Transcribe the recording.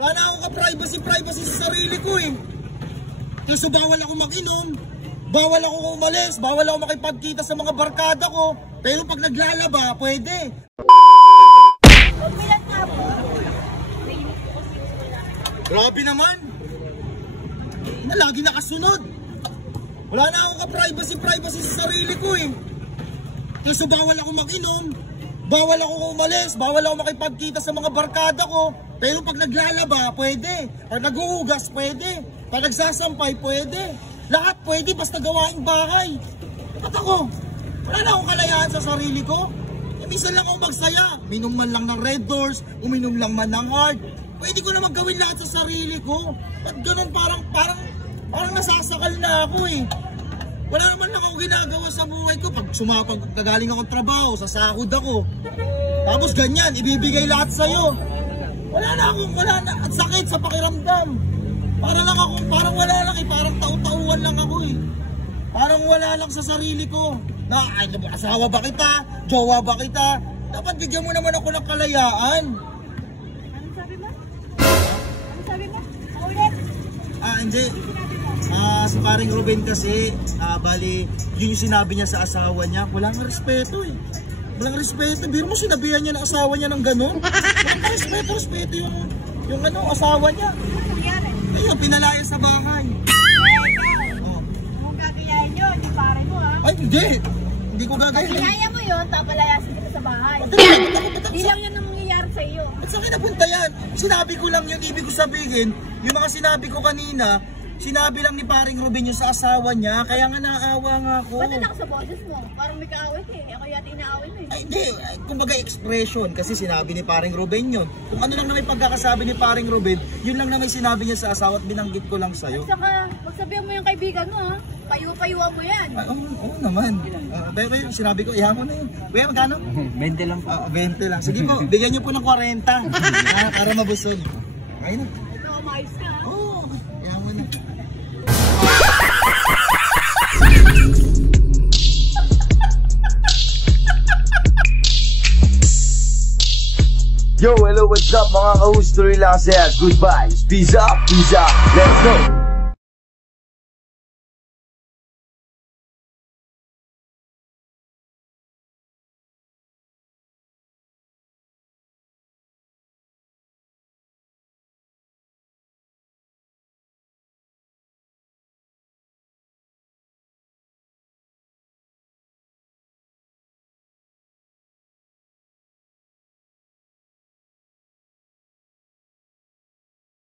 Wala na akong ka-privacy sa sarili ko eh. Kasi bawal ako mag-inom, bawal ako umalis, bawal ako makipagkita sa mga barkada ko. Pero pag naglalaba, pwede. Grabe naman. Lagi nakasunod. Wala na akong ka-privacy sa sarili ko eh. Kasi bawal ako mag-inom, bawal ako umalis, bawal ako makipagkita sa mga barkada ko. Pero pag naglalaba, pwede. Pag nag-uugas, pwede. Pag nagsasampay, pwede. Lahat pwede basta gawaing bahay. At ako, wala na akong kalayaan sa sarili ko. Minsan lang ako magsaya. Minom man lang ng Red Doors, uminom lang man ng hard. Pwede ko na magawin lahat sa sarili ko. At ganun parang nasasakal na ako eh. Wala naman lang ako ginagawa sa buhay ko. Pag kagaling akong trabaho, sasahod ako. Tapos ganyan, ibibigay lahat sa'yo. Wala na. At sakit sa pakiramdam. Parang wala lang eh. Parang tau-tauan lang ako eh. Parang wala lang sa sarili ko. Asawa ba kita? Jowa ba kita? Dapat bigyan mo naman ako ng kalayaan. Anong sabi mo? Anong sabi mo? Ulit? Hindi. Si paring Ruben kasi, bali, yun yung sinabi niya sa asawa niya. Walang respeto eh. Walang respeto. Biro mo sinabihan niya ng asawa niya ng gano'n. Walang respeto yung asawa niya. Ayun, pinalaya sa bahay. Kung gagayahin yun, yung pare mo ha? Ay, hindi. Hindi ko gagayahin. Gagaya mo yun, papalayasin kita sa bahay. Hindi lang yan ang mangyayari sa iyo. At saan kinapunta yan? Sinabi ko lang yun, ibig ko sabihin, yung mga sinabi ko kanina, sinabi lang ni paring Ruben yung sa asawa niya, kaya nga naawa nga ako. Ba't na sa boses mo? Parang may kaawit eh. Ako yata inaawit eh. Ay, hindi. Kumbaga expression, kasi sinabi ni paring Ruben yun. Kung ano lang na may pagkakasabi ni paring Ruben, yun lang na may sinabi niya sa asawa at binanggit ko lang sa'yo. At saka, magsabihan mo yung kaibigan mo ha. Payuwa-payuwa mo yan. Oo naman. Pero yung sinabi ko, iha mo na yun. Kuya, magkano? 20 lang po. 20 lang. Sige po, bigyan niyo po ng 40. Para mabusog. Ayun na. Ito, umayos ka ha. Oo, iha mo na. Yo, hello, what's up mga ka-host? Tuloy lang sa'yo. Goodbye. Peace up. Let's go.